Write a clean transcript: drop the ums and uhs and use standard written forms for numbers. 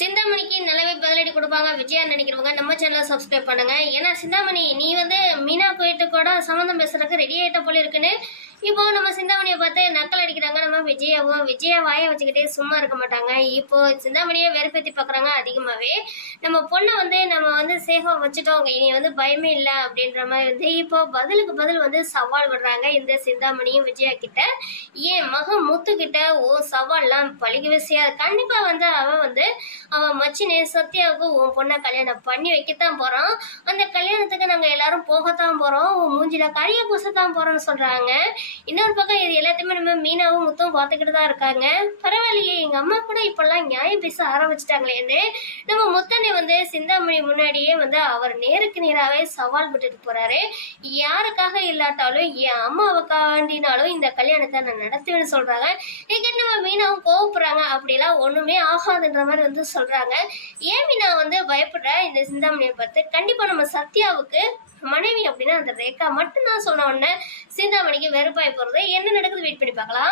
சிந்தாமணிக்கு நல்லாவே பதிலடி கொடுப்பாங்க விஜயா நினைக்கிறவங்க நம்ம சேனலை சப்ஸ்கிரைப் பண்ணுங்க. ஏன்னா சிந்தாமணி நீ மீனா போயிட்டு கூட சம்மந்தம் பேசுறதுக்கு ரெடி ஆயிட்ட போல இருக்குன்னு இப்போ நம்ம சிந்தாமணியை பார்த்து நக்கல் அடிக்கிறாங்க. நம்ம விஜயா வாயை வச்சுக்கிட்டே சும்மா இருக்க மாட்டாங்க. இப்போ சிந்தாமணியை வெறுப்பேற்றி பார்க்குறாங்க அதிகமாகவே. நம்ம பொண்ணை நம்ம சேஃபாக வச்சுட்டோம், இனி பயமே இல்லை அப்படின்ற மாதிரி இப்போ பதிலுக்கு பதில் சவால் விடுறாங்க இந்த சிந்தாமணியும் விஜயா கிட்ட. ஏன் மகன் முத்து கிட்ட சவால்லாம் பழிக்கவே செய்யாது. கண்டிப்பாக அவன் மச்சினே சத்யாவுக்கு உன் பொண்ணை கல்யாணம் பண்ணி வைக்கத்தான் போறான். அந்த கல்யாணத்துக்கு நாங்க எல்லாரும் போகத்தான் போறோம், உன் மூஞ்சில கரிய பூசத்தான் போறோம்னு சொல்றாங்க. இன்னொரு பக்கம் இது எல்லாத்தையுமே நம்ம மீனாவும் முத்தும் பார்த்துக்கிட்டு தான் இருக்காங்க. பரவாயில்லையே, எங்க அம்மா கூட இப்பெல்லாம் நியாயம் பேச ஆரம்பிச்சிட்டாங்களேன்னு நம்ம முத்தனை சிந்தாமணி முன்னாடியே அவர் நேருக்கு நேராவே சவால் விட்டுட்டு போறாரு. யாருக்காக இல்லாட்டாலும் என் அம்மாவுக்காண்டினாலும் இந்த கல்யாணத்தை நான் நடத்துவேன்னு சொல்றாங்க. இதுக்கு நம்ம மீனாவும் கோவப்படுறாங்க. அப்படிலாம் ஒண்ணுமே ஆகாதுன்ற மாதிரி சொல்றாங்க. ஏன் மீனா பயப்படுற இந்த சிந்தாமணியை பார்த்து? கண்டிப்பா நம்ம சத்யாவுக்கு மனைவி அப்படின்னா அந்த ரேகா மட்டும் தான் சொன்ன உடனே சிந்தாமணிக்கு வெறுப்பாய் போறது. என்ன நடக்குது வெயிட் பண்ணி பார்க்கலாம்.